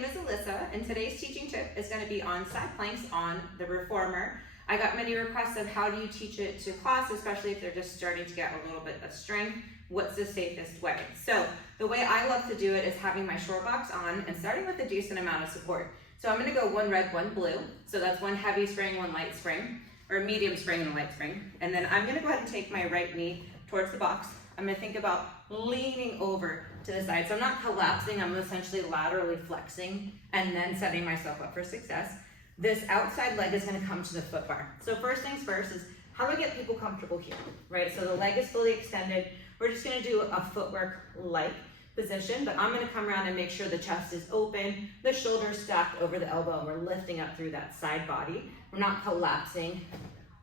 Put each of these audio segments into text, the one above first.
name is Alyssa, and today's teaching tip is going to be on side planks on the reformer. I got many requests of how do you teach it to class, especially if they're just starting to get a little bit of strength. What's the safest way? So the way I love to do it is having my short box on and starting with a decent amount of support. So I'm going to go one red, one blue. So that's one heavy spring, one light spring, or medium spring and a light spring. And then I'm going to go ahead and take my right knee towards the box. I'm going to think about leaning over to the side. So I'm not collapsing, I'm essentially laterally flexing and then setting myself up for success. This outside leg is going to come to the foot bar. So first things first is how do I get people comfortable here, right? So the leg is fully extended. We're just going to do a footwork-like position, but I'm going to come around and make sure the chest is open, the shoulders stacked over the elbow, and we're lifting up through that side body. We're not collapsing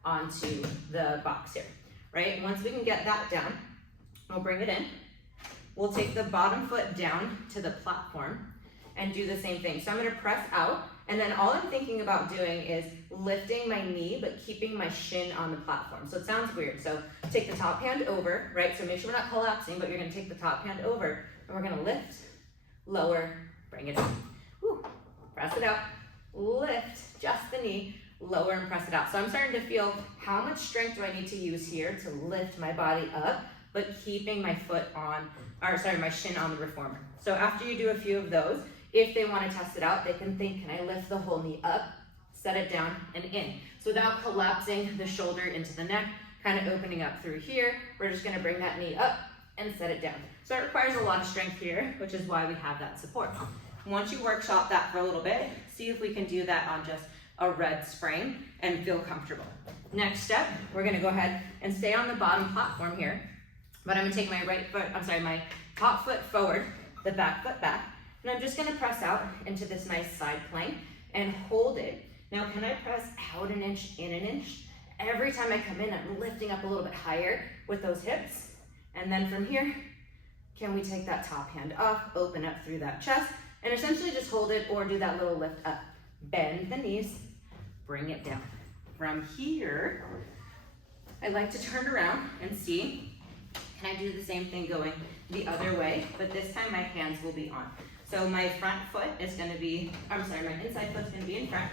onto the box here, right? Once we can get that down, we'll bring it in. We'll take the bottom foot down to the platform and do the same thing. So I'm going to press out, and then all I'm thinking about doing is lifting my knee, but keeping my shin on the platform. So it sounds weird. So take the top hand over, right? So make sure we're not collapsing, but you're going to take the top hand over, and we're going to lift, lower, bring it in. Whew. Press it out, lift just the knee, lower and press it out. So I'm starting to feel how much strength do I need to use here to lift my body up, but keeping my my shin on the reformer. So after you do a few of those, if they want to test it out, they can think, can I lift the whole knee up, set it down and in. So without collapsing the shoulder into the neck, kind of opening up through here, we're just going to bring that knee up and set it down. So it requires a lot of strength here, which is why we have that support. Once you workshop that for a little bit, see if we can do that on just a red spring and feel comfortable. Next step, we're going to go ahead and stay on the bottom platform here, but I'm going to take my top foot forward, the back foot back, and I'm just going to press out into this nice side plank and hold it. Now, can I press out an inch, in an inch? Every time I come in, I'm lifting up a little bit higher with those hips. And then from here, can we take that top hand off, open up through that chest, and essentially just hold it or do that little lift up. Bend the knees, bring it down. From here, I like to turn around and see, can I do the same thing going the other way, but this time my hands will be on. So my front foot is going to be, my inside foot's going to be in front.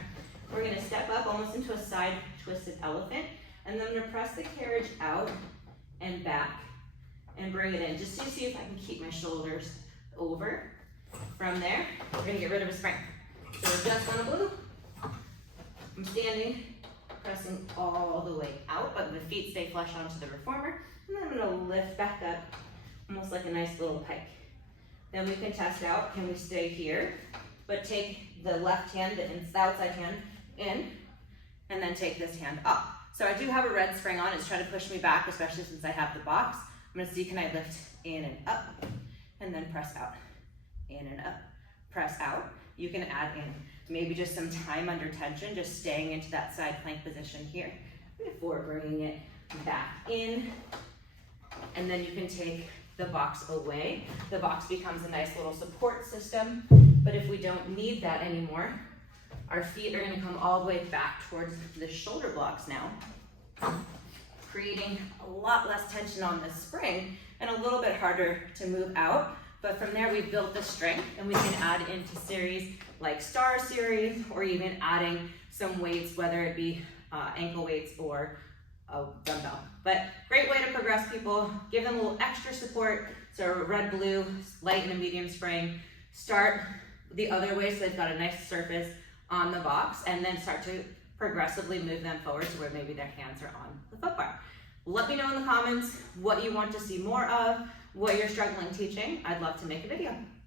We're going to step up almost into a side twisted elephant, and then I'm going to press the carriage out and back and bring it in, just to see if I can keep my shoulders over. From there, we're going to get rid of a spring. So we're just on a blue. I'm standing, pressing all the way out, but the feet stay flush onto the reformer, and then I'm going to lift back up, almost like a nice little pike. Then we can test out, can we stay here, but take the left hand, the outside hand in, and then take this hand up. So I do have a red spring on, it's trying to push me back, especially since I have the box. I'm gonna see, can I lift in and up, and then press out, in and up, press out. You can add in maybe just some time under tension, just staying into that side plank position here, before bringing it back in, and then you can take the box away. The box becomes a nice little support system, but if we don't need that anymore, our feet are going to come all the way back towards the shoulder blocks now, creating a lot less tension on this spring and a little bit harder to move out. But from there, we've built the strength, and we can add into series like Star Series, or even adding some weights, whether it be ankle weights or a dumbbell. But great way to progress people, give them a little extra support. So red, blue, light and a medium spring. Start the other way so they've got a nice surface on the box, and then start to progressively move them forward to where maybe their hands are on the foot bar. Let me know in the comments what you want to see more of, what you're struggling teaching. I'd love to make a video.